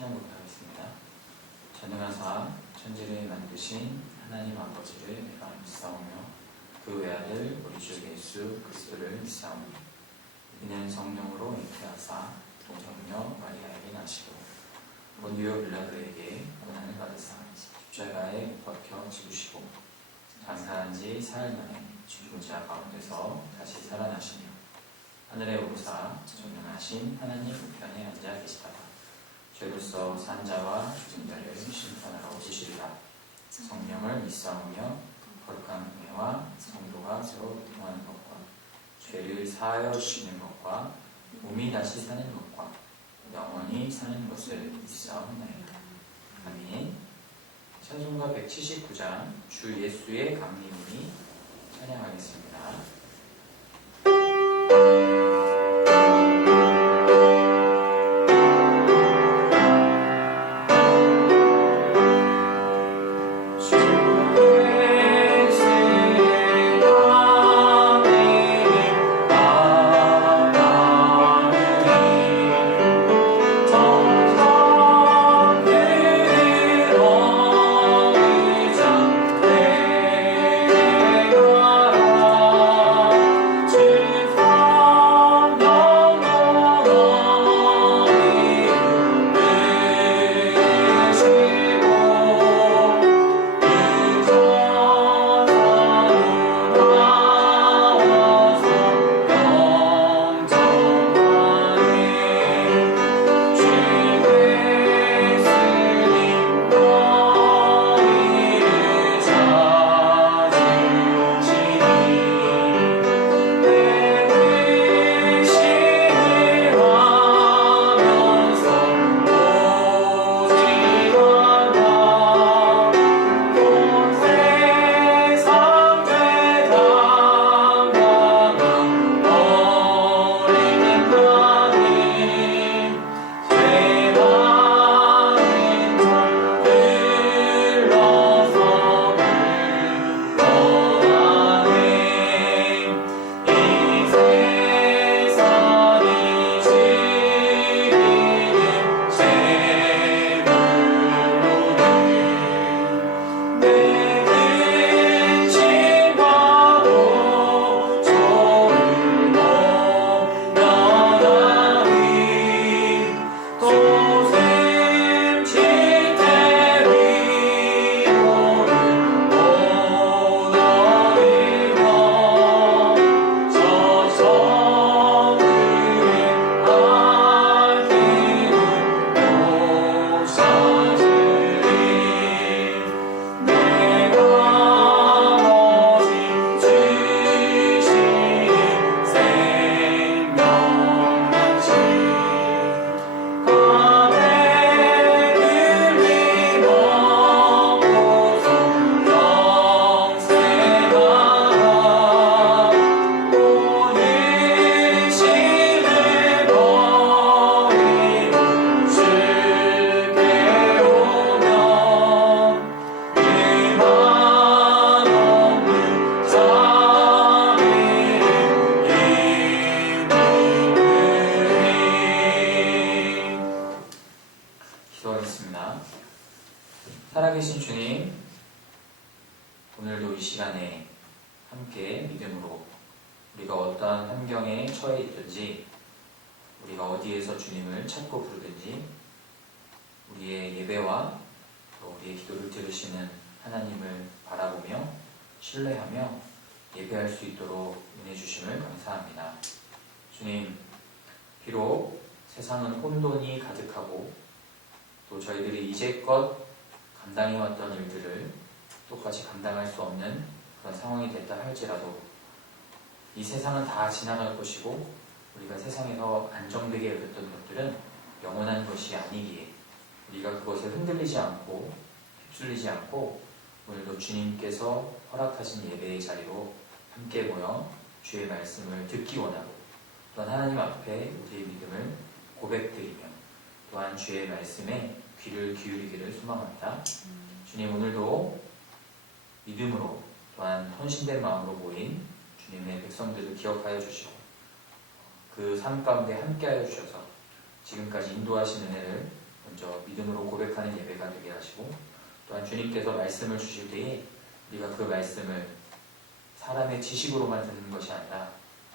신앙고백 하겠습니다. 전능하사 천지를 만드신 하나님 아버지를 내가 믿사오며 그 외아들 우리 주 예수 그리스도를 믿사오니 이는 성령으로 잉태하사 동정녀 마리아에게 나시고 본디오 빌라도에게 고난을 받으사 십자가에 못 박혀 죽으시고 장사한 지 사흘 만에 죽은 자 가운데서 다시 살아나시며 하늘에 오르사 전능하신 하나님 우편에 앉아 계시다가 죄로서 산자와 죽은 자를 심판하러 오시리라. 성령을 믿사오며 거룩한 은혜와 성도가 서로 교통하는 것과 죄를 사하여 주시는 것과 몸이 다시 사는 것과 영원히 사는 것을 믿사옵나이다. 아멘. 찬송가 179장 주 예수의 강림이 찬양하겠습니다. 살아계신 주님, 오늘도 이 시간에 함께 믿음으로 우리가 어떠한 환경에 처해 있든지 우리가 어디에서 주님을 찾고 부르든지 우리의 예배와 또 우리의 기도를 들으시는 하나님을 바라보며 신뢰하며 예배할 수 있도록 은혜 주심을 감사합니다. 주님, 비록 세상은 혼돈이 가득하고 또 저희들이 이제껏 감당해왔던 일들을 똑같이 감당할 수 없는 그런 상황이 됐다 할지라도 이 세상은 다 지나갈 것이고 우리가 세상에서 안정되게 여겼던 것들은 영원한 것이 아니기에 우리가 그것에 흔들리지 않고 휩쓸리지 않고 오늘도 주님께서 허락하신 예배의 자리로 함께 모여 주의 말씀을 듣기 원하고 또한 하나님 앞에 우리의 믿음을 고백드리며 또한 주의 말씀에 귀를 기울이기를 소망합니다. 주님, 오늘도 믿음으로 또한 헌신된 마음으로 모인 주님의 백성들을 기억하여 주시고 그 삶 가운데 함께하여 주셔서 지금까지 인도하신 은혜를 먼저 믿음으로 고백하는 예배가 되게 하시고, 또한 주님께서 말씀을 주실 때에 우리가 그 말씀을 사람의 지식으로만 듣는 것이 아니라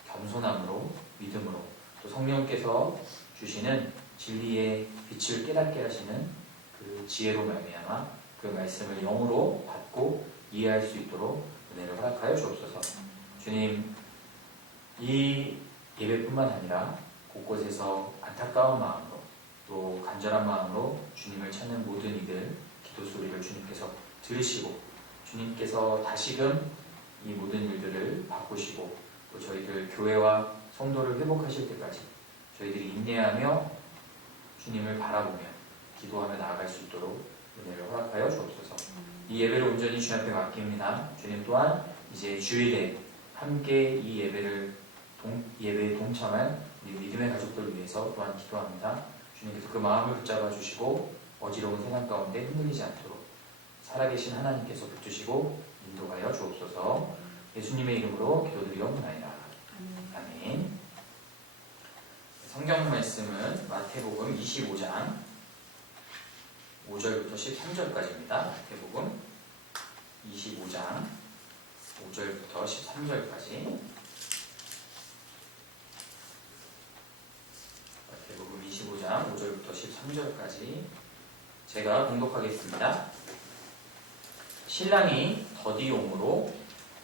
겸손함으로, 믿음으로, 또 성령께서 주시는 진리의 빛을 깨닫게 하시는 그 지혜로 말미암아 그 말씀을 영으로 받고 이해할 수 있도록 은혜를 허락하여 주옵소서. 주님, 이 예배뿐만 아니라 곳곳에서 안타까운 마음으로 또 간절한 마음으로 주님을 찾는 모든 이들 기도 소리를 주님께서 들으시고 주님께서 다시금 이 모든 일들을 바꾸시고 또 저희들 교회와 성도를 회복하실 때까지 저희들이 인내하며 주님을 바라보며 기도하며 나아갈 수 있도록 은혜를 허락하여 주옵소서. 이 예배를 온전히 주님 앞에 맡깁니다. 주님 또한 이제 주일에 함께 이 예배에 동참한 우리 믿음의 가족들 위해서 또한 기도합니다. 주님께서 그 마음을 붙잡아 주시고 어지러운 세상 가운데 흔들리지 않도록 살아계신 하나님께서 붙드시고 인도하여 주옵소서. 예수님의 이름으로 기도드리옵나이다. 아멘. 성경 말씀은 마태복음 25장 5절부터 13절까지입니다. 마태복음 25장 5절부터 13절까지. 마태복음 25장 5절부터 13절까지 제가 봉독하겠습니다. 신랑이 더디용으로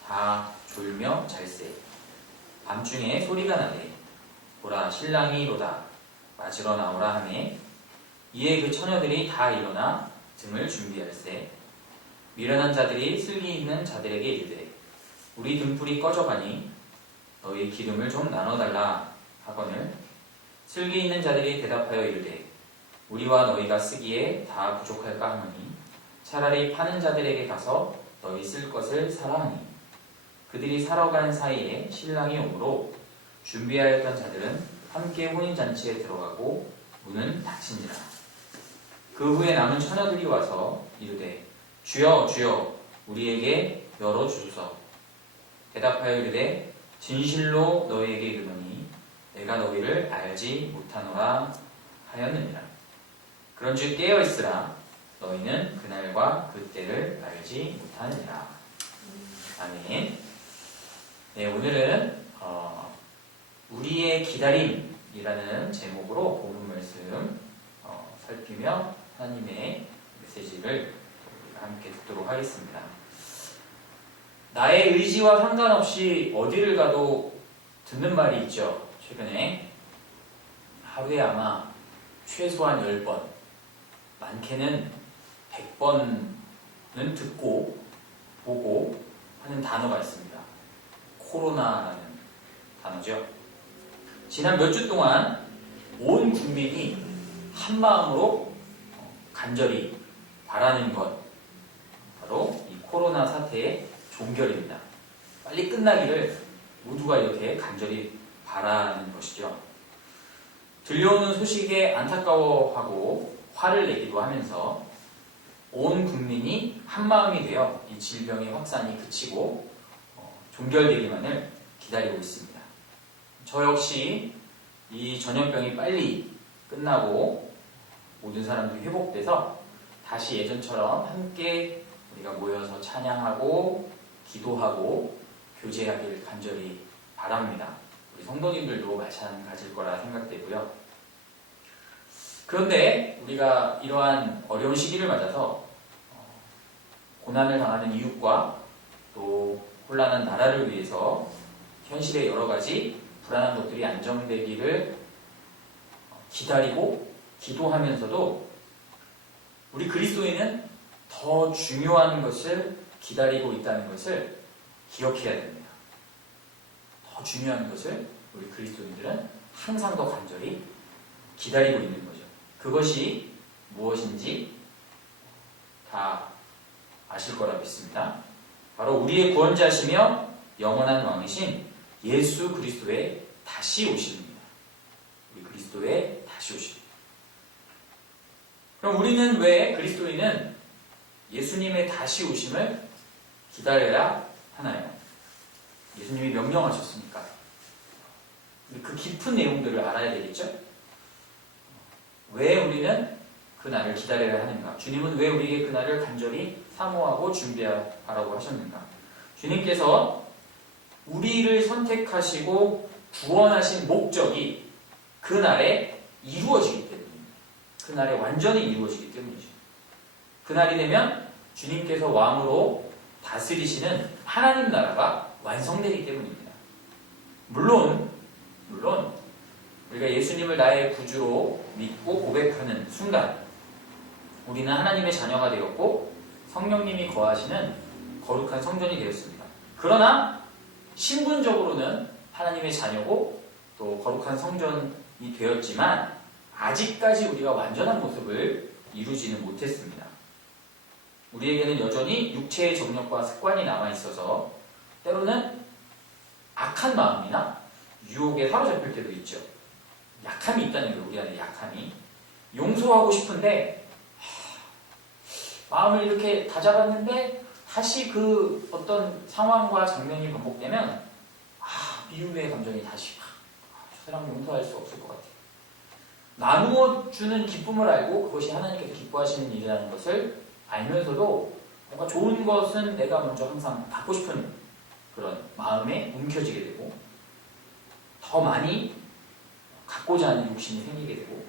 다 졸며 잘세. 밤중에 소리가 나되 보라 신랑이 이로다 맞으러 나오라 하매 이에 그 처녀들이 다 일어나 등을 준비할세. 미련한 자들이 슬기 있는 자들에게 이르되 우리 등불이 꺼져가니 너희 기름을 좀 나눠달라 하거늘 슬기 있는 자들이 대답하여 이르되 우리와 너희가 쓰기에 다 부족할까 하노니 차라리 파는 자들에게 가서 너희 쓸 것을 사라 하니 그들이 사러 간 사이에 신랑이 오므로 준비하였던 자들은 함께 혼인잔치에 들어가고 문은 닫힌지라. 그 후에 남은 처녀들이 와서 이르되 주여 주여 우리에게 열어주소서. 대답하여 이르되 진실로 너희에게 이르노니 내가 너희를 알지 못하노라 하였느니라. 그런즉 깨어있으라. 너희는 그날과 그때를 알지 못하느니라. 아멘. 네, 오늘은 우리의 기다림이라는 제목으로 본문 말씀 살피며 하나님의 메시지를 함께 듣도록 하겠습니다. 나의 의지와 상관없이 어디를 가도 듣는 말이 있죠. 최근에 하루에 아마 최소한 10번, 많게는 100번은 듣고 보고 하는 단어가 있습니다. 코로나라는 단어죠. 지난 몇 주 동안 온 국민이 한 마음으로 간절히 바라는 것, 바로 이 코로나 사태의 종결입니다. 빨리 끝나기를 모두가 이렇게 간절히 바라는 것이죠. 들려오는 소식에 안타까워하고 화를 내기도 하면서 온 국민이 한 마음이 되어 이 질병의 확산이 그치고 종결되기만을 기다리고 있습니다. 저 역시 이 전염병이 빨리 끝나고 모든 사람들이 회복돼서 다시 예전처럼 함께 우리가 모여서 찬양하고 기도하고 교제하기를 간절히 바랍니다. 우리 성도님들도 마찬가지일 거라 생각되고요. 그런데 우리가 이러한 어려운 시기를 맞아서 고난을 당하는 이웃과 또 혼란한 나라를 위해서 현실의 여러 가지 불안한 것들이 안정되기를 기다리고 기도하면서도 우리 그리스도인은 더 중요한 것을 기다리고 있다는 것을 기억해야 됩니다. 더 중요한 것을 우리 그리스도인들은 항상 더 간절히 기다리고 있는 거죠. 그것이 무엇인지 다 아실 거라 믿습니다. 바로 우리의 구원자시며 영원한 왕이신 예수 그리스도의 다시 오심입니다. 우리 그리스도의 다시 오심. 그럼 우리는 왜 그리스도인은 예수님의 다시 오심을 기다려야 하나요? 예수님이 명령하셨습니까? 그 깊은 내용들을 알아야 되겠죠? 왜 우리는 날을 기다려야 하는가? 주님은 왜 우리에게 그 날을 간절히 사모하고 준비하라고 하셨는가? 주님께서 우리를 선택하시고 구원하신 목적이 그 날에 이루어지기 때문입니다. 그 날에 완전히 이루어지기 때문이죠. 그 날이 되면 주님께서 왕으로 다스리시는 하나님 나라가 완성되기 때문입니다. 물론 우리가 예수님을 나의 구주로 믿고 고백하는 순간 우리는 하나님의 자녀가 되었고 성령님이 거하시는 거룩한 성전이 되었습니다. 그러나 신분적으로는 하나님의 자녀고 또 거룩한 성전이 되었지만 아직까지 우리가 완전한 모습을 이루지는 못했습니다. 우리에게는 여전히 육체의 정력과 습관이 남아있어서 때로는 악한 마음이나 유혹에 사로잡힐 때도 있죠. 약함이 있다는 거예요. 우리 안에 약함이. 용서하고 싶은데 마음을 이렇게 다잡았는데 다시 그 어떤 상황과 장면이 반복되면 미움의 감정이 다시 저 사람 용서할 수 없을 것 같아요. 나누어 주는 기쁨을 알고 그것이 하나님께서 기뻐하시는 일이라는 것을 알면서도 뭔가 좋은 것은 내가 먼저 항상 갖고 싶은 그런 마음에 움켜쥐게 되고 더 많이 갖고자 하는 욕심이 생기게 되고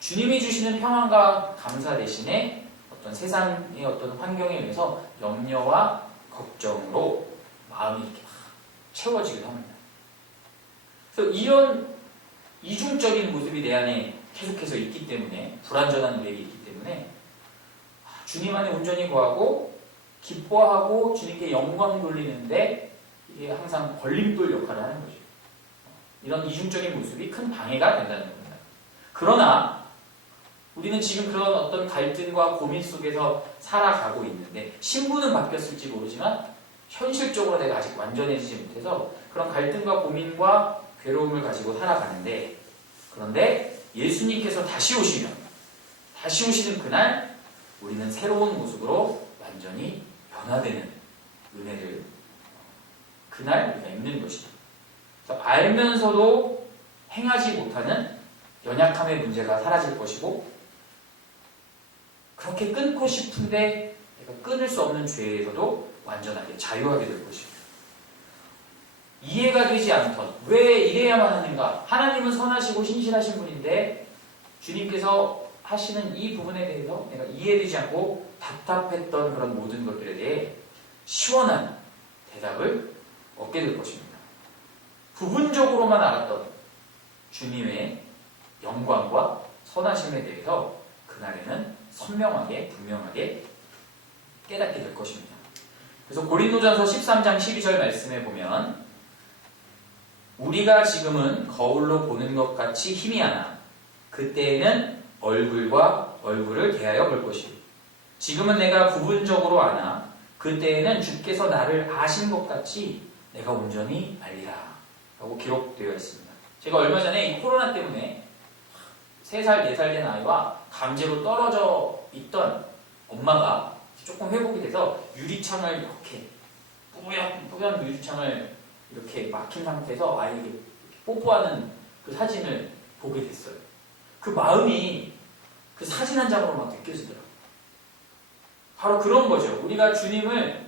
주님이 주시는 평안과 감사 대신에 어떤 세상의 어떤 환경에 의해서 염려와 걱정으로 마음이 이렇게 채워지기도 합니다. 그래서 이런 이중적인 모습이 내 안에 계속해서 있기 때문에 불완전한 우리에게 있기 때문에 주님 안에 온전히 거하고 기뻐하고 주님께 영광 돌리는데 이게 항상 걸림돌 역할을 하는 거죠. 이런 이중적인 모습이 큰 방해가 된다는 겁니다. 그러나 우리는 지금 그런 어떤 갈등과 고민 속에서 살아가고 있는데 신분은 바뀌었을지 모르지만 현실적으로 내가 아직 완전해지지 못해서 그런 갈등과 고민과 괴로움을 가지고 살아가는데 그런데 예수님께서 다시 오시는 그날 우리는 새로운 모습으로 완전히 변화되는 은혜를 그날 우리가 입는 것이다. 그래서 알면서도 행하지 못하는 연약함의 문제가 사라질 것이고 그렇게 끊고 싶은데 내가 끊을 수 없는 죄에서도 완전하게 자유하게 될 것입니다. 이해가 되지 않던 왜 이래야만 하는가? 하나님은 선하시고 신실하신 분인데 주님께서 하시는 이 부분에 대해서 내가 이해되지 않고 답답했던 그런 모든 것들에 대해 시원한 대답을 얻게 될 것입니다. 부분적으로만 알았던 주님의 영광과 선하심에 대해서 그날에는 선명하게 분명하게 깨닫게 될 것입니다. 그래서 고린도전서 13장 12절 말씀에 보면 우리가 지금은 거울로 보는 것 같이 희미하나 그때에는 얼굴과 얼굴을 대하여 볼 것이요 지금은 내가 부분적으로 아나 그때에는 주께서 나를 아신 것 같이 내가 온전히 알리라 라고 기록되어 있습니다. 제가 얼마 전에 이 코로나 때문에 3살, 4살 된 아이와 강제로 떨어져 있던 엄마가 조금 회복이 돼서 유리창을 이렇게 뿌연 유리창을 이렇게 막힌 상태에서 아이에게 뽀뽀하는 그 사진을 보게 됐어요. 그 마음이 그 사진 한 장으로 막 느껴지더라고요. 바로 그런 거죠. 우리가 주님을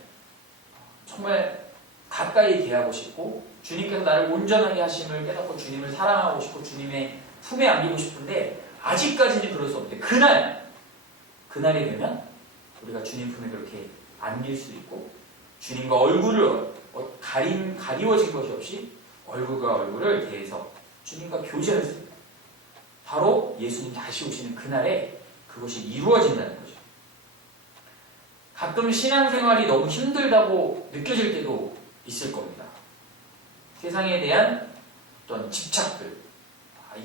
정말 가까이 대하고 싶고 주님께서 나를 온전하게 하심을 깨닫고 주님을 사랑하고 싶고 주님의 품에 안기고 싶은데 아직까지는 그럴 수 없는데 그날이 되면 우리가 주님 품에 그렇게 안길 수 있고 주님과 얼굴을 가리워진 것이 없이 얼굴과 얼굴을 대해서 주님과 교제할 수 있다. 바로 예수님 다시 오시는 그날에 그것이 이루어진다는 거죠. 가끔 신앙생활이 너무 힘들다고 느껴질 때도 있을 겁니다. 세상에 대한 어떤 집착들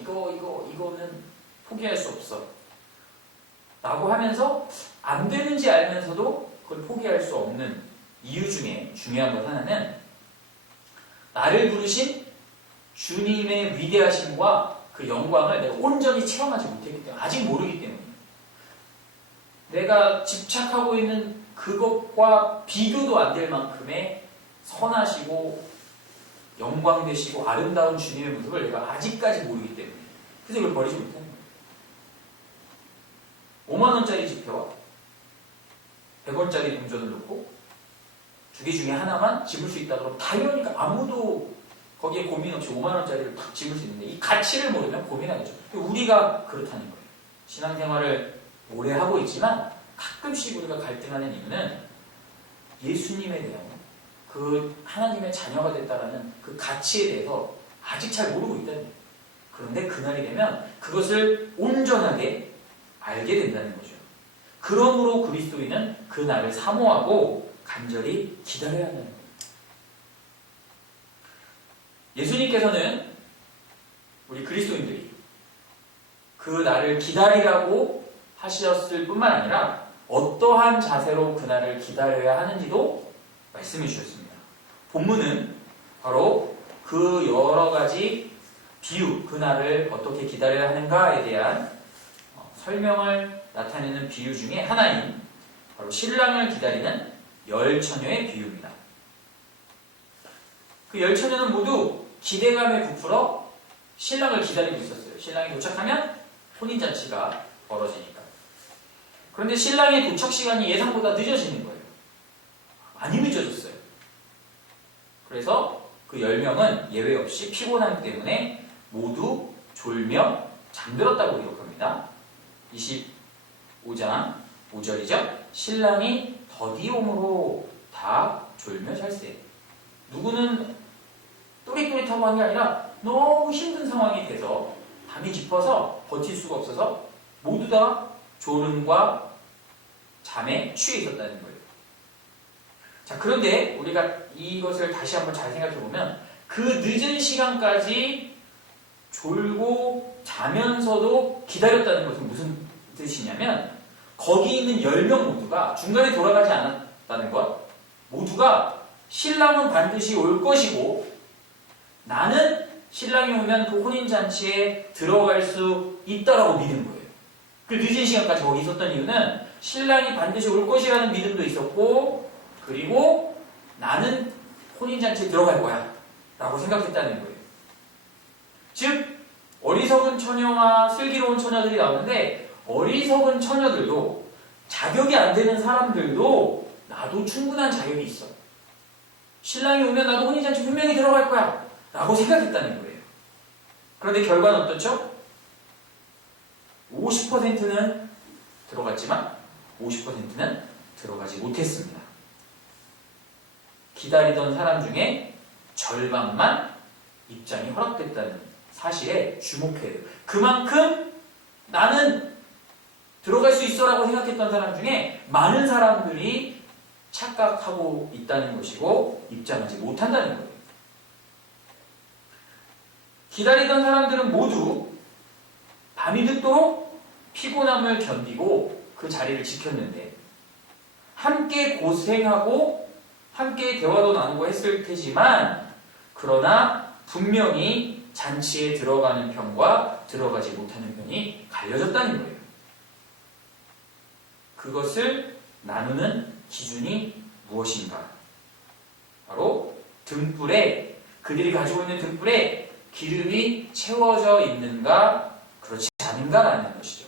이거는 포기할 수 없어 라고 하면서 안 되는지 알면서도 그걸 포기할 수 없는 이유 중에 중요한 것 하나는 나를 부르신 주님의 위대하심과 그 영광을 내가 온전히 체험하지 못했기 때문에 아직 모르기 때문이에요. 내가 집착하고 있는 그것과 비교도 안 될 만큼의 선하시고 영광되시고 아름다운 주님의 모습을 내가 아직까지 모르기 때문에 그래서 이걸 버리지 못하는 거예요. 5만 원짜리 지폐와 100원짜리 동전을 놓고 두 개 중에 하나만 집을 수 있다 그러면 당연히 아무도 거기에 고민 없이 5만 원짜리를 탁 집을 수 있는데 이 가치를 모르면 고민하겠죠. 우리가 그렇다는 거예요. 신앙생활을 오래 하고 있지만 가끔씩 우리가 갈등하는 이유는 예수님에 대한 그 하나님의 자녀가 됐다라는 그 가치에 대해서 아직 잘 모르고 있다는 거예요. 그런데 그날이 되면 그것을 온전하게 알게 된다는 거죠. 그러므로 그리스도인은 그 날을 사모하고 간절히 기다려야 한다는 거예요. 예수님께서는 우리 그리스도인들이 그 날을 기다리라고 하셨을 뿐만 아니라 어떠한 자세로 그 날을 기다려야 하는지도 말씀해 주셨습니다. 본문은 바로 그 여러 가지 비유, 그 날을 어떻게 기다려야 하는가에 대한 설명을 나타내는 비유 중에 하나인 바로 신랑을 기다리는 열 처녀의 비유입니다. 그 열 처녀는 모두 기대감에 부풀어 신랑을 기다리고 있었어요. 신랑이 도착하면 혼인잔치가 벌어지니까. 그런데 신랑의 도착 시간이 예상보다 늦어지는 거예요. 많이 늦어졌어요. 그래서 그 10명은 예외 없이 피곤함 때문에 모두 졸며 잠들었다고 기록합니다. 25장 5절이죠. 신랑이 더디옴으로 다 졸며 잘세. 누구는 또릿또릿하고 한 게 아니라 너무 힘든 상황이 돼서 밤이 깊어서 버틸 수가 없어서 모두 다 졸음과 잠에 취해 있었다는 거예요. 자, 그런데 우리가 이것을 다시 한번 잘 생각해 보면 그 늦은 시간까지 졸고 자면서도 기다렸다는 것은 무슨 뜻이냐면 거기 있는 10명 모두가 중간에 돌아가지 않았다는 것, 모두가 신랑은 반드시 올 것이고 나는 신랑이 오면 그 혼인잔치에 들어갈 수 있다라고 믿은 거예요. 그 늦은 시간까지 거기 있었던 이유는 신랑이 반드시 올 것이라는 믿음도 있었고, 그리고 나는 혼인잔치에 들어갈 거야 라고 생각했다는 거예요. 즉 어리석은 처녀와 슬기로운 처녀들이 나오는데, 어리석은 처녀들도 자격이 안 되는 사람들도 나도 충분한 자격이 있어, 신랑이 오면 나도 혼인잔치 분명히 들어갈 거야 라고 생각했다는 거예요. 그런데 결과는 어떻죠? 50%는 들어갔지만 50%는 들어가지 못했습니다. 기다리던 사람 중에 절반만 입장이 허락됐다는 사실에 주목해야 돼요. 그만큼 나는 들어갈 수 있어 라고 생각했던 사람 중에 많은 사람들이 착각하고 있다는 것이고 입장하지 못한다는 거예요. 기다리던 사람들은 모두 밤이 늦도록 피곤함을 견디고 그 자리를 지켰는데, 함께 고생하고 함께 대화도 나누고 했을 테지만, 그러나 분명히 잔치에 들어가는 편과 들어가지 못하는 편이 갈려졌다는 거예요. 그것을 나누는 기준이 무엇인가? 바로 등불에, 그들이 가지고 있는 등불에 기름이 채워져 있는가 그렇지 않은가라는 것이죠.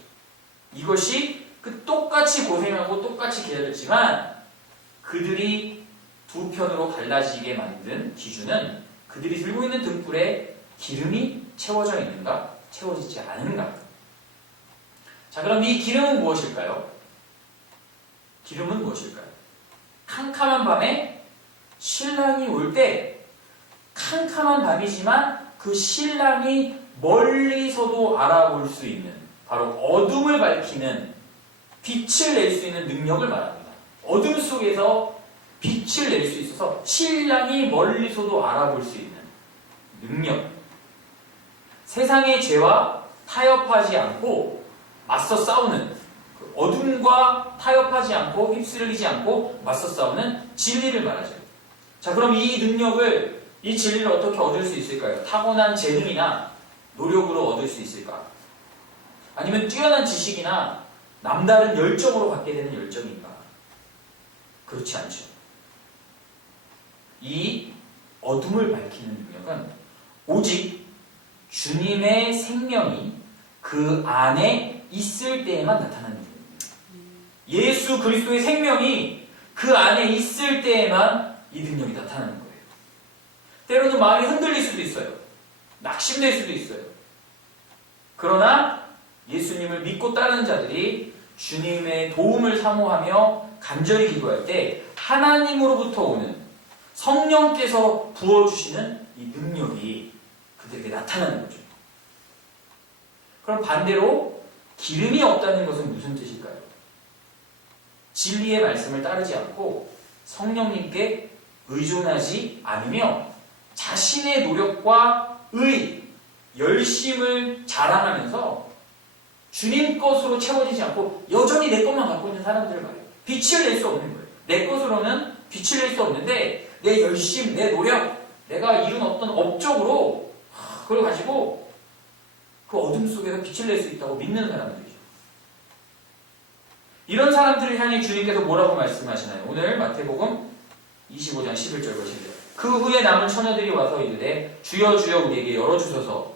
이것이 그 똑같이 고생하고 똑같이 기다렸지만 그들이 두 편으로 갈라지게 만든 기준은 그들이 들고 있는 등불에 기름이 채워져 있는가 채워지지 않은가. 자, 그럼 이 기름은 무엇일까요? 기름은 무엇일까요? 캄캄한 밤에 신랑이 올 때, 캄캄한 밤이지만 그 신랑이 멀리서도 알아볼 수 있는, 바로 어둠을 밝히는, 빛을 낼 수 있는 능력을 말합니다. 어둠 속에서 빛을 낼 수 있어서 신랑이 멀리서도 알아볼 수 있는 능력. 세상의 죄와 타협하지 않고 맞서 싸우는, 그 어둠과 타협하지 않고 휩쓸리지 않고 맞서 싸우는 진리를 말하죠. 자, 그럼 이 능력을, 이 진리를 어떻게 얻을 수 있을까요? 타고난 재능이나 노력으로 얻을 수 있을까? 아니면 뛰어난 지식이나 남다른 열정으로 갖게 되는 열정인가? 그렇지 않죠. 이 어둠을 밝히는 능력은 오직 주님의 생명이 그 안에 있을 때에만 나타나는 능력입니다. 예수 그리스도의 생명이 그 안에 있을 때에만 이 능력이 나타나는 거예요. 때로는 마음이 흔들릴 수도 있어요. 낙심될 수도 있어요. 그러나 예수님을 믿고 따르는 자들이 주님의 도움을 사모하며 간절히 기도할 때 하나님으로부터 오는 성령께서 부어주시는 이 능력이 그들에게 나타나는 거죠. 그럼 반대로 기름이 없다는 것은 무슨 뜻일까요? 진리의 말씀을 따르지 않고 성령님께 의존하지 않으며 자신의 노력과 의, 열심을 자랑하면서 주님 것으로 채워지지 않고 여전히 내 것만 갖고 있는 사람들을 말해요. 빛을 낼 수 없는 거예요. 내 것으로는 빛을 낼 수 없는데 내 열심, 내 노력, 내가 이룬 어떤 업적으로 그걸 가지고 그 어둠 속에서 빛을 낼 수 있다고 믿는 사람들이죠. 이런 사람들을 향해 주님께서 뭐라고 말씀하시나요? 오늘 마태복음 25장 11절 보시죠. 그 후에 남은 처녀들이 와서 이르되 주여 주여 우리에게 열어주소서.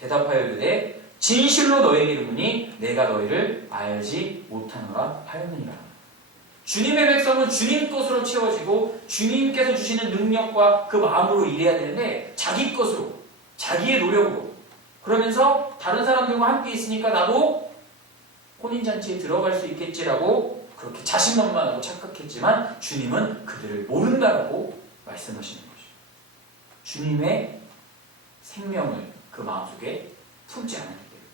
대답하여 이르되 진실로 너에게 이르노니 내가 너희를 알지 못하노라 하였느니라. 주님의 백성은 주님 것으로 채워지고 주님께서 주시는 능력과 그 마음으로 일해야 되는데 자기 것으로, 자기의 노력으로, 그러면서 다른 사람들과 함께 있으니까 나도 혼인잔치에 들어갈 수 있겠지라고 그렇게 자신만만하고 착각했지만 주님은 그들을 모른다라고 말씀하시는 거죠. 주님의 생명을 그 마음속에 품지 않았기 때문에.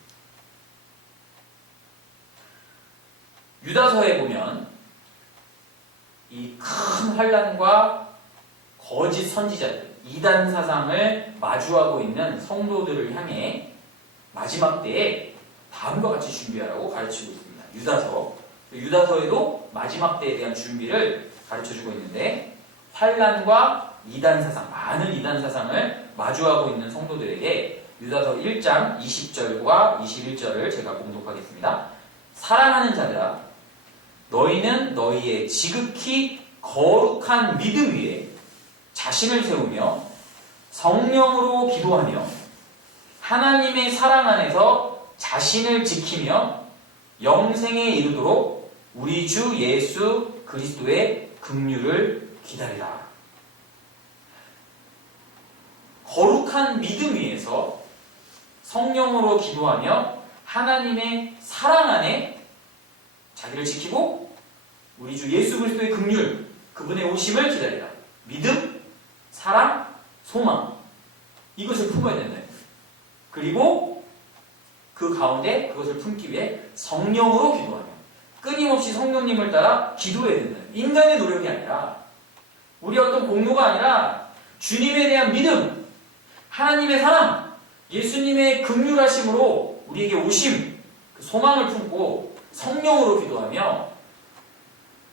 유다서에 보면 이 큰 환난과 거짓 선지자들, 이단 사상을 마주하고 있는 성도들을 향해 마지막 때에 다음과 같이 준비하라고 가르치고 있습니다. 유다서에도 마지막 때에 대한 준비를 가르쳐주고 있는데 환난과 이단 사상, 많은 이단 사상을 마주하고 있는 성도들에게 유다서 1장 20절과 21절을 제가 봉독하겠습니다. 사랑하는 자들아, 너희는 너희의 지극히 거룩한 믿음 위에 자신을 세우며 성령으로 기도하며 하나님의 사랑 안에서 자신을 지키며 영생에 이르도록 우리 주 예수 그리스도의 긍휼을 기다리라. 거룩한 믿음 위에서 성령으로 기도하며 하나님의 사랑 안에 자기를 지키고 우리 주 예수 그리스도의 긍휼, 그분의 오심을 기다리라. 믿음, 사랑, 소망, 이것을 품어야 된다. 그리고 그 가운데 그것을 품기 위해 성령으로 기도하며 끊임없이 성령님을 따라 기도해야 된다. 인간의 노력이 아니라 우리 어떤 공로가 아니라 주님에 대한 믿음, 하나님의 사랑, 예수님의 긍휼하심으로 우리에게 오심, 그 소망을 품고 성령으로 기도하며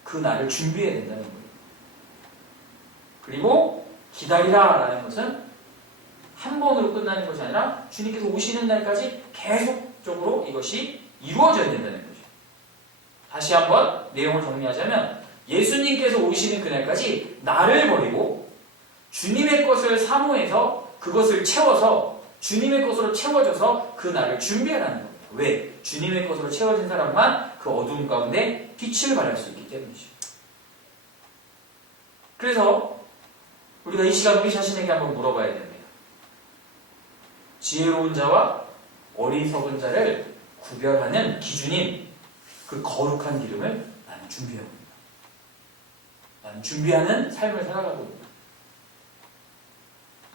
그 날을 준비해야 된다는 거예요. 그리고 기다리라라는 것은 한 번으로 끝나는 것이 아니라 주님께서 오시는 날까지 계속적으로 이것이 이루어져야 된다는 거죠. 다시 한번 내용을 정리하자면 예수님께서 오시는 그날까지 나를 버리고 주님의 것을 사모해서 그것을 채워서 주님의 것으로 채워져서 그 날을 준비하라는 겁니다. 왜? 주님의 것으로 채워진 사람만 그 어두움 가운데 빛을 발할 수 있기 때문이죠. 그래서 우리가 이 시간 우리 자신에게 한번 물어봐야 됩니다. 지혜로운 자와 어리석은 자를 구별하는 기준인 그 거룩한 기름을 나는 준비하고 있다. 나는 준비하는 삶을 살아가고 있다.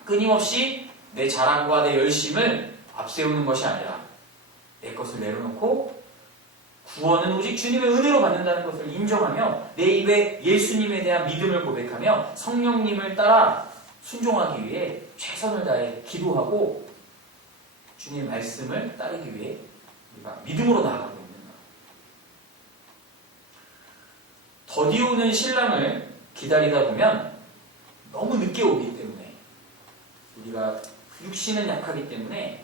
끊임없이 내 자랑과 내 열심을 앞세우는 것이 아니라 내 것을 내려놓고 구원은 오직 주님의 은혜로 받는다는 것을 인정하며 내 입에 예수님에 대한 믿음을 고백하며 성령님을 따라 순종하기 위해 최선을 다해 기도하고 주님의 말씀을 따르기 위해 우리가 믿음으로 나아가고 있는가. 더디 오는 신랑을 기다리다 보면 너무 늦게 오기 때문에 우리가 육신은 약하기 때문에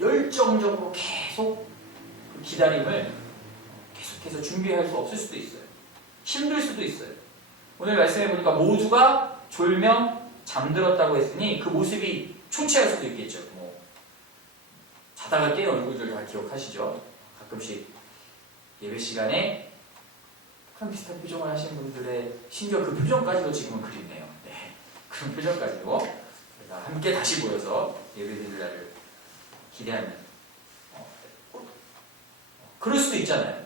열정적으로 계속 그 기다림을 계속해서 준비할 수 없을 수도 있어요. 힘들 수도 있어요. 오늘 말씀해 보니까 모두가 졸며 잠들었다고 했으니 그 모습이 초췌할 수도 있겠죠. 자다가 깬 얼굴들 다 기억하시죠? 가끔씩 예배 시간에 약간 비슷한 표정을 하시는 분들의 심지어 그 표정까지도 지금은 그립네요. 네, 그런 표정까지도 우리가 함께 다시 모여서 예배드릴 날을 기대하는 그럴 수도 있잖아요.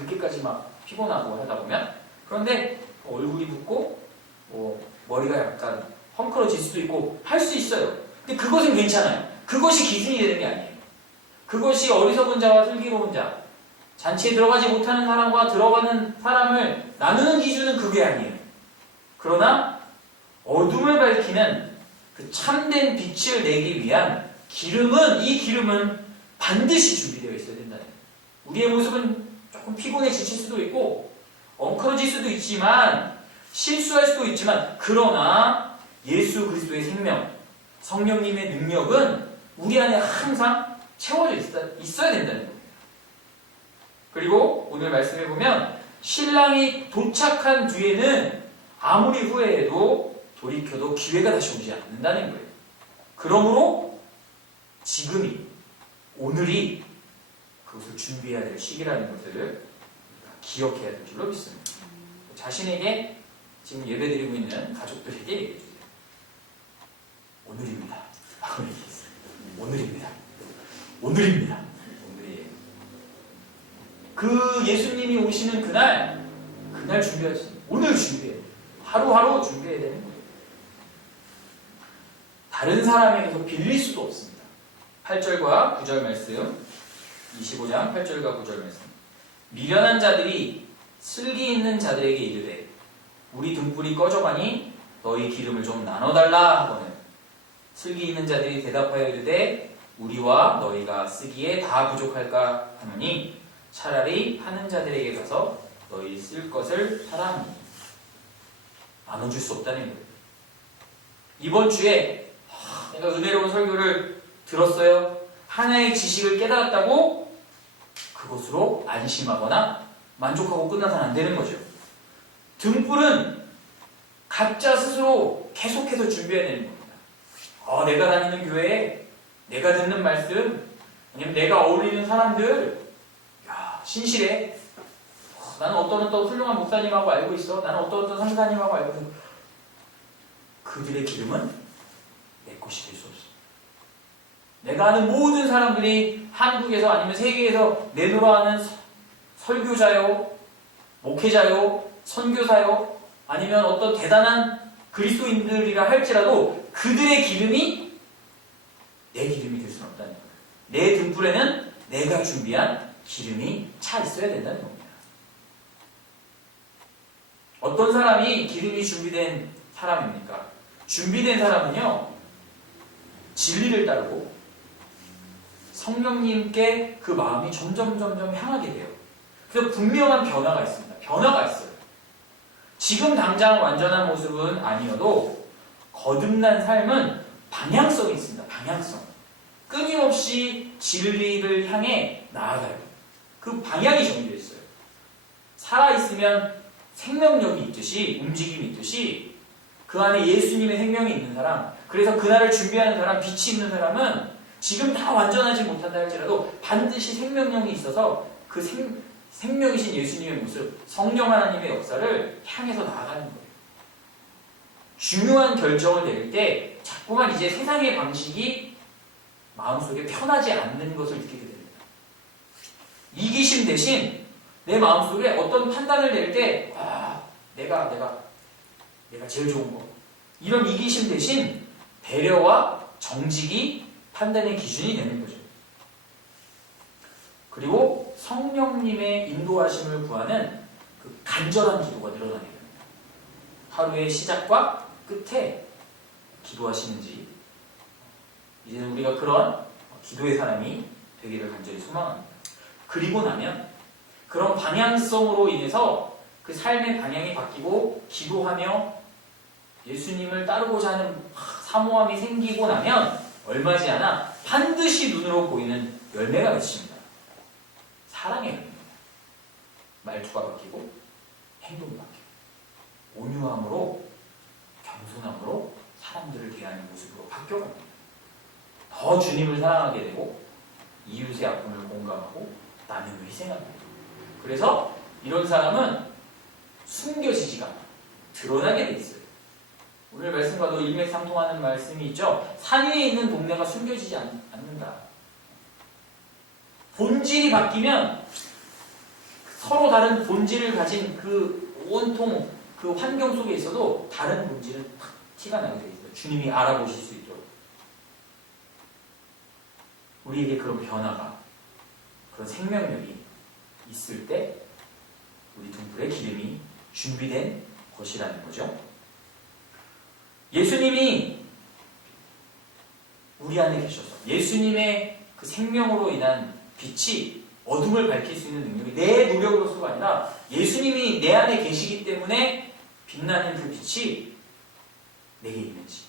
늦게까지 막 피곤하고 하다 보면. 그런데 얼굴이 붓고 머리가 약간 헝클어질 수도 있고 할 수 있어요. 근데 그것은 괜찮아요. 그것이 기준이 되는 게 아니에요. 그것이 어리석은 자와 슬기로운 자, 잔치에 들어가지 못하는 사람과 들어가는 사람을 나누는 기준은 그게 아니에요. 그러나 어둠을 밝히는 그 참된 빛을 내기 위한 이 기름은 반드시 준비되어 있어야 된다는 거예요. 우리의 모습은 조금 피곤해 지칠 수도 있고 엉클어질 수도 있지만 실수할 수도 있지만 그러나 예수 그리스도의 생명, 성령님의 능력은 우리 안에 항상 채워져 있어야 된다는 겁니다. 그리고 오늘 말씀해 보면 신랑이 도착한 뒤에는 아무리 후회해도 돌이켜도 기회가 다시 오지 않는다는 거예요. 그러므로 지금이, 오늘이 그것을 준비해야 될 시기라는 것을 기억해야 될 줄로 믿습니다. 자신에게 지금 예배드리고 있는 가족들에게 얘기해 주세요. 오늘입니다. 오늘입니다. 오늘입니다. 오늘이에요. 그 예수님이 오시는 그날 준비하지. 오늘 준비해야 돼요. 하루하루 준비해야 되는 거예요. 다른 사람에게서 빌릴 수도 없습니다. 8절과 9절 말씀, 25장 8절과 9절 말씀. 미련한 자들이 슬기 있는 자들에게 이르되 우리 등불이 꺼져가니 너희 기름을 좀 나눠달라 하거늘 슬기 있는 자들이 대답하여 이르되 우리와 너희가 쓰기에 다 부족할까 하노니 차라리 하는 자들에게 가서 너희 쓸 것을 하라 하니 나눠줄 수 없다는 거예요. 이번 주에 내가 은혜로운 설교를 들었어요. 하나의 지식을 깨달았다고 그것으로 안심하거나 만족하고 끝나서는 안 되는 거죠. 등불은 각자 스스로 계속해서 준비해야 되는 겁니다. 내가 다니는 교회에 내가 듣는 말씀 아니면 내가 어울리는 사람들 신실해. 나는 어떤 훌륭한 목사님하고 알고 있어. 나는 어떤 선교사님하고 알고 있어. 그들의 기름은 내 것이 될 수 없어. 내가 아는 모든 사람들이 한국에서 아니면 세계에서 내노라하는 설교자요, 목회자요, 선교사요, 아니면 어떤 대단한 그리스도인들이라 할지라도 그들의 기름이 내 기름이 될 수는 없다는 거예요. 내 등불에는 내가 준비한 기름이 차 있어야 된다는 겁니다. 어떤 사람이 기름이 준비된 사람입니까? 준비된 사람은요, 진리를 따르고 성령님께 그 마음이 점점 향하게 돼요. 그래서 분명한 변화가 있습니다. 변화가 있어요. 지금 당장 완전한 모습은 아니어도 거듭난 삶은 방향성이 있습니다. 방향성. 끊임없이 진리를 향해 나아가요. 그 방향이 정해져 있어요. 살아있으면 생명력이 있듯이, 움직임이 있듯이 그 안에 예수님의 생명이 있는 사람, 그래서 그날을 준비하는 사람, 빛이 있는 사람은 지금 다 완전하지 못한다 할지라도 반드시 생명력이 있어서 그 생명이신 예수님의 모습, 성령 하나님의 역사를 향해서 나아가는 거예요. 중요한 결정을 내릴 때 자꾸만 이제 세상의 방식이 마음속에 편하지 않는 것을 느끼게 됩니다. 이기심 대신 내 마음속에 어떤 판단을 내릴 때 내가 제일 좋은 거, 이런 이기심 대신 배려와 정직이 판단의 기준이 되는 거죠. 그리고 성령님의 인도하심을 구하는 그 간절한 기도가 늘어나게 됩니다. 하루의 시작과 끝에 기도하시는지, 이제는 우리가 그런 기도의 사람이 되기를 간절히 소망합니다. 그리고 나면 그런 방향성으로 인해서 그 삶의 방향이 바뀌고 기도하며 예수님을 따르고자 하는 사모함이 생기고 나면 얼마 지 않아 반드시 눈으로 보이는 열매가 맺힙니다. 사랑의 열매입니다. 말투가 바뀌고 행동이 바뀌고 온유함으로, 겸손함으로 사람들을 대하는 모습으로 바뀌어갑니다. 더 주님을 사랑하게 되고 이웃의 아픔을 공감하고 나눔을 희생합니다. 그래서 이런 사람은 숨겨지지가 않아요. 드러나게 돼 있어요. 오늘 말씀과도 일맥상통하는 말씀이 있죠. 산 위에 있는 동네가 숨겨지지 않는다. 본질이 바뀌면 서로 다른 본질을 가진 그 온통 그 환경 속에 있어도 다른 본질은 탁 티가 나게 돼 있어요. 주님이 알아보실 수 있도록. 우리에게 그런 변화가, 그런 생명력이 있을 때 우리 등불에 기름이 준비된 것이라는 거죠. 예수님이 우리 안에 계셔서 예수님의 그 생명으로 인한 빛이 어둠을 밝힐 수 있는 능력이 내 노력으로서가 아니라 예수님이 내 안에 계시기 때문에 빛나는 그 빛이 내게 있는지.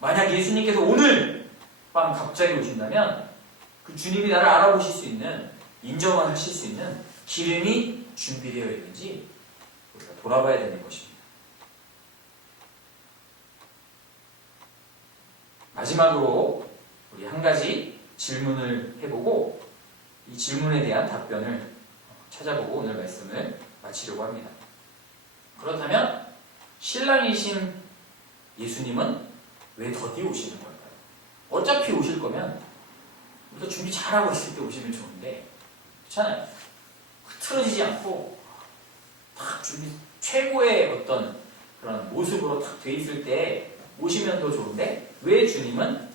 만약 예수님께서 오늘 밤 갑자기 오신다면 그 주님이 나를 알아보실 수 있는, 인정하실 수 있는 기름이 준비되어 있는지 우리가 돌아봐야 되는 것입니다. 마지막으로 우리 한 가지 질문을 해보고 이 질문에 대한 답변을 찾아보고 오늘 말씀을 마치려고 합니다. 그렇다면 신랑이신 예수님은 왜 더디 오시는 걸까요? 어차피 오실 거면 우리가 준비 잘하고 있을 때 오시면 좋은데 그렇잖아요. 흐트러지지 않고 딱 준비 최고의 어떤 그런 모습으로 딱 돼 있을 때 오시면 더 좋은데 왜 주님은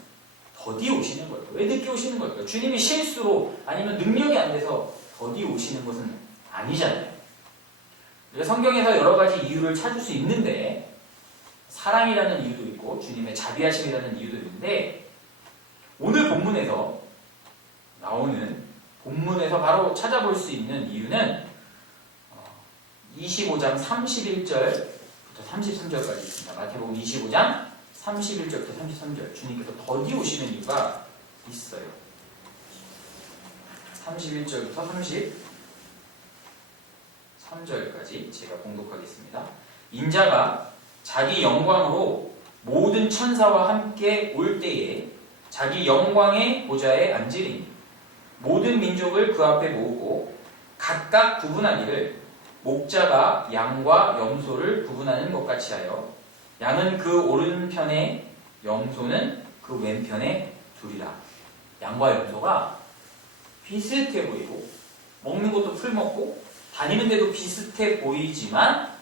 더디 오시는 걸까요? 왜 늦게 오시는 걸까요? 주님이 실수로 아니면 능력이 안 돼서 더디 오시는 것은 아니잖아요. 우리가 성경에서 여러 가지 이유를 찾을 수 있는데 사랑이라는 이유도 있고 주님의 자비하심이라는 이유도 있는데 오늘 본문에서 나오는 본문에서 바로 찾아볼 수 있는 이유는 25장 31절부터 33절까지 있습니다. 마태복음 25장 31절부터 33절 주님께서 더디 오시는 이유가 있어요. 31절부터 33절까지 제가 봉독하겠습니다. 인자가 자기 영광으로 모든 천사와 함께 올 때에 자기 영광의 보좌에 앉으리니 모든 민족을 그 앞에 모으고 각각 구분하기를 목자가 양과 염소를 구분하는 것 같이 하여 양은 그 오른편에 염소는 그 왼편에 두리라. 양과 염소가 비슷해 보이고 먹는 것도 풀먹고 다니는 데도 비슷해 보이지만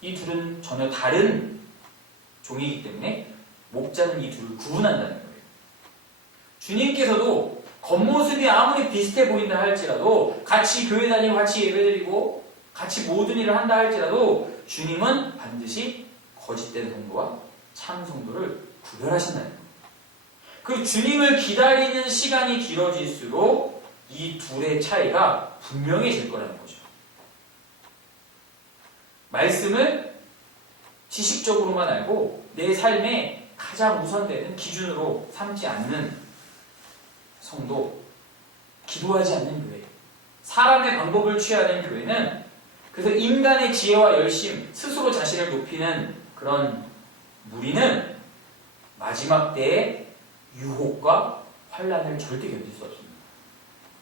이 둘은 전혀 다른 종이기 때문에 목자는 이 둘을 구분한다는 거예요. 주님께서도 겉모습이 아무리 비슷해 보인다 할지라도 같이 교회 다니고 같이 예배드리고 같이 모든 일을 한다 할지라도 주님은 반드시 거짓된 성도와 참 성도를 구별하신다는 거예요. 그 주님을 기다리는 시간이 길어질수록 이 둘의 차이가 분명해질 거라는 거죠. 말씀을 지식적으로만 알고 내 삶에 가장 우선되는 기준으로 삼지 않는 성도, 기도하지 않는 교회, 사람의 방법을 취하는 교회는 그래서 인간의 지혜와 열심, 스스로 자신을 높이는 그런 무리는 마지막 때의 유혹과 환란을 절대 견딜 수 없습니다.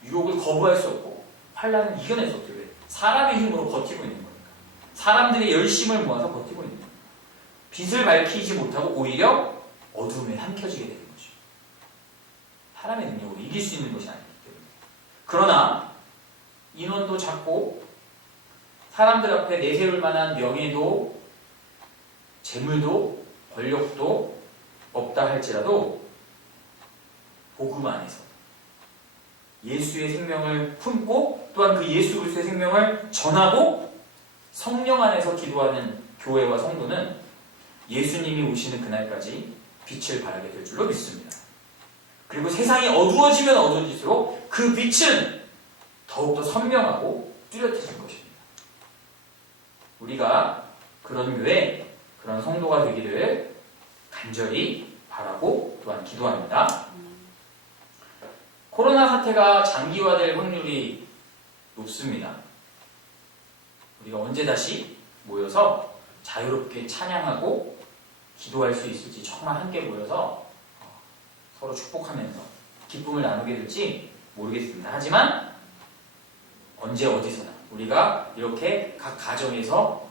유혹을 거부할 수 없고 환란을 이겨낼 수 없죠. 왜? 사람의 힘으로 버티고 있는 거니까. 사람들의 열심을 모아서 버티고 있는 거예요. 빛을 밝히지 못하고 오히려 어둠에 삼켜지게 되는 거죠. 사람의 능력으로 이길 수 있는 것이 아니기 때문에. 그러나 인원도 작고 사람들 앞에 내세울 만한 명예도 재물도 권력도 없다 할지라도 복음 안에서 예수의 생명을 품고 또한 그 예수 그리스도의 생명을 전하고 성령 안에서 기도하는 교회와 성도는 예수님이 오시는 그날까지 빛을 발하게 될 줄로 믿습니다. 그리고 세상이 어두워지면 어두워질수록 그 빛은 더욱더 선명하고 뚜렷해질 것입니다. 우리가 그런 교회, 그런 성도가 되기를 간절히 바라고 또한 기도합니다. 코로나 사태가 장기화될 확률이 높습니다. 우리가 언제 다시 모여서 자유롭게 찬양하고 기도할 수 있을지 정말 함께 모여서 서로 축복하면서 기쁨을 나누게 될지 모르겠습니다. 하지만 언제 어디서나 우리가 이렇게 각 가정에서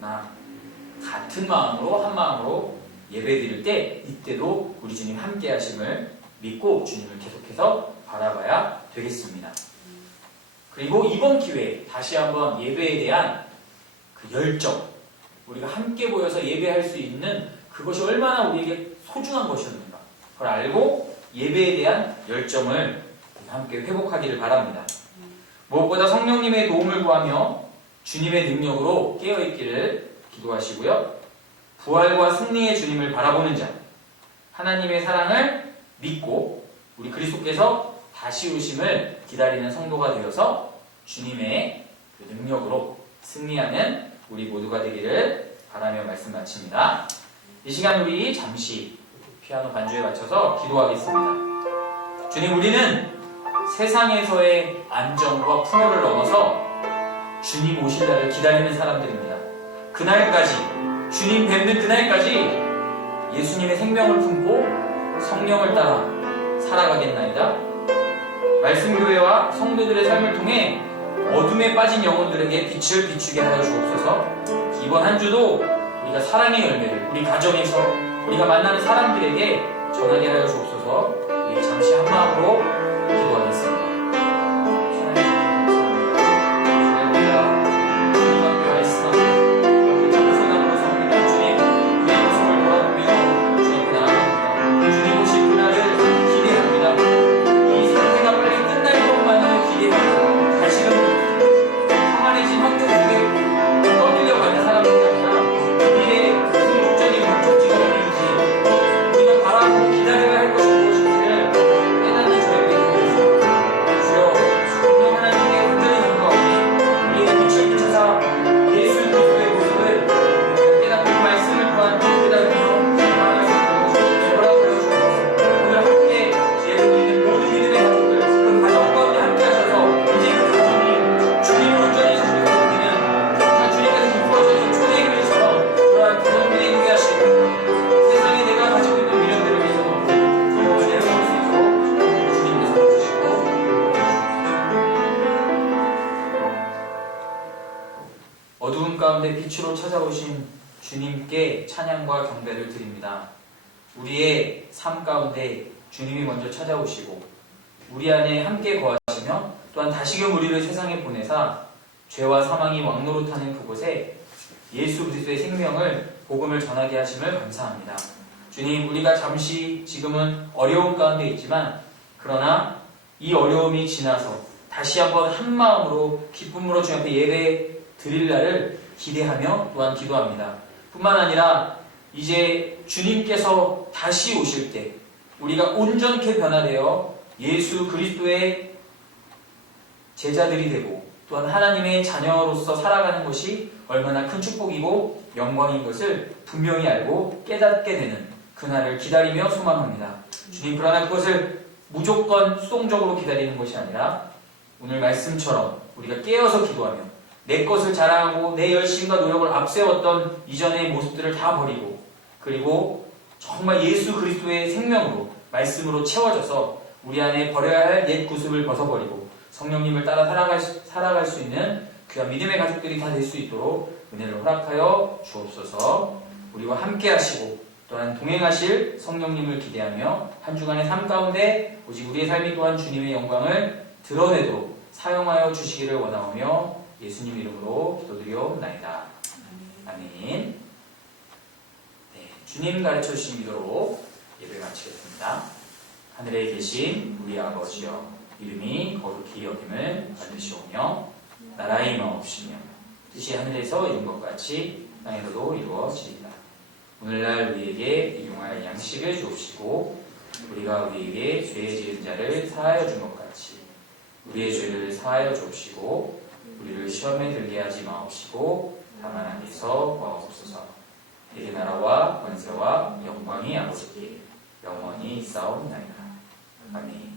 같은 마음으로 한 마음으로 예배드릴 때 이때도 우리 주님 함께 하심을 믿고 주님을 계속해서 바라봐야 되겠습니다. 그리고 이번 기회에 다시 한번 예배에 대한 그 열정, 우리가 함께 모여서 예배할 수 있는 그것이 얼마나 우리에게 소중한 것이었는가 그걸 알고 예배에 대한 열정을 함께 회복하기를 바랍니다. 무엇보다 성령님의 도움을 구하며 주님의 능력으로 깨어있기를 기도하시고요. 부활과 승리의 주님을 바라보는 자, 하나님의 사랑을 믿고 우리 그리스도께서 다시 오심을 기다리는 성도가 되어서 주님의 그 능력으로 승리하는 우리 모두가 되기를 바라며 말씀 마칩니다. 이 시간 우리 잠시 피아노 반주에 맞춰서 기도하겠습니다. 주님, 우리는 세상에서의 안정과 풍요를 넘어서 주님 오실 날을 기다리는 사람들입니다. 그날까지, 주님 뵙는 그날까지 예수님의 생명을 품고 성령을 따라 살아가겠나이다. 말씀교회와 성도들의 삶을 통해 어둠에 빠진 영혼들에게 빛을 비추게 하여 주옵소서. 이번 한 주도 우리가 사랑의 열매를 우리 가정에서 우리가 만나는 사람들에게 전하게 하여 주옵소서. 우리 잠시 한 마음으로 기도하겠습니다. 어두운 가운데 빛으로 찾아오신 주님께 찬양과 경배를 드립니다. 우리의 삶 가운데 주님이 먼저 찾아오시고 우리 안에 함께 거하시며 또한 다시금 우리를 세상에 보내사 죄와 사망이 왕노릇하는 그곳에 예수 그리스도의 생명을 복음을 전하게 하심을 감사합니다. 주님, 우리가 잠시 지금은 어려움 가운데 있지만 그러나 이 어려움이 지나서 다시 한번 한 마음으로 기쁨으로 주님 앞에 예배 드릴 날을 기대하며 또한 기도합니다. 뿐만 아니라 이제 주님께서 다시 오실 때 우리가 온전케 변화되어 예수 그리스도의 제자들이 되고 또한 하나님의 자녀로서 살아가는 것이 얼마나 큰 축복이고 영광인 것을 분명히 알고 깨닫게 되는 그날을 기다리며 소망합니다. 주님, 그러나 그것을 무조건 수동적으로 기다리는 것이 아니라 오늘 말씀처럼 우리가 깨어서 기도하며 내 것을 자랑하고 내 열심과 노력을 앞세웠던 이전의 모습들을 다 버리고 그리고 정말 예수 그리스도의 생명으로 말씀으로 채워져서 우리 안에 버려야 할 옛 구습을 벗어버리고 성령님을 따라 살아갈 수 있는 귀한 믿음의 가족들이 다 될 수 있도록 은혜를 허락하여 주옵소서. 우리와 함께 하시고 또한 동행하실 성령님을 기대하며 한 주간의 삶 가운데 오직 우리의 삶이 또한 주님의 영광을 드러내도록 사용하여 주시기를 원하오며 예수님 이름으로 기도드리옵나이다. 아멘. 네, 주님 가르쳐 주신 기도로 예배 마치겠습니다. 하늘에 계신 우리 아버지여, 이름이 거룩히 여김을 받으시오며 나라의 임하옵시며 뜻이 하늘에서 이룬 것 같이 땅에서도 이루어지리다. 오늘날 우리에게 일용할 양식을 주옵시고 우리가 우리에게 죄 지은 자를 사하여 준 것 같이 우리의 죄를 사하여 주옵시고 우리를 시험에 들게 하지 마옵시고 다만 악에서 구하옵소서. 이의 나라와 권세와 영광이 아버지께 영원히 있사옵나이다. 아멘.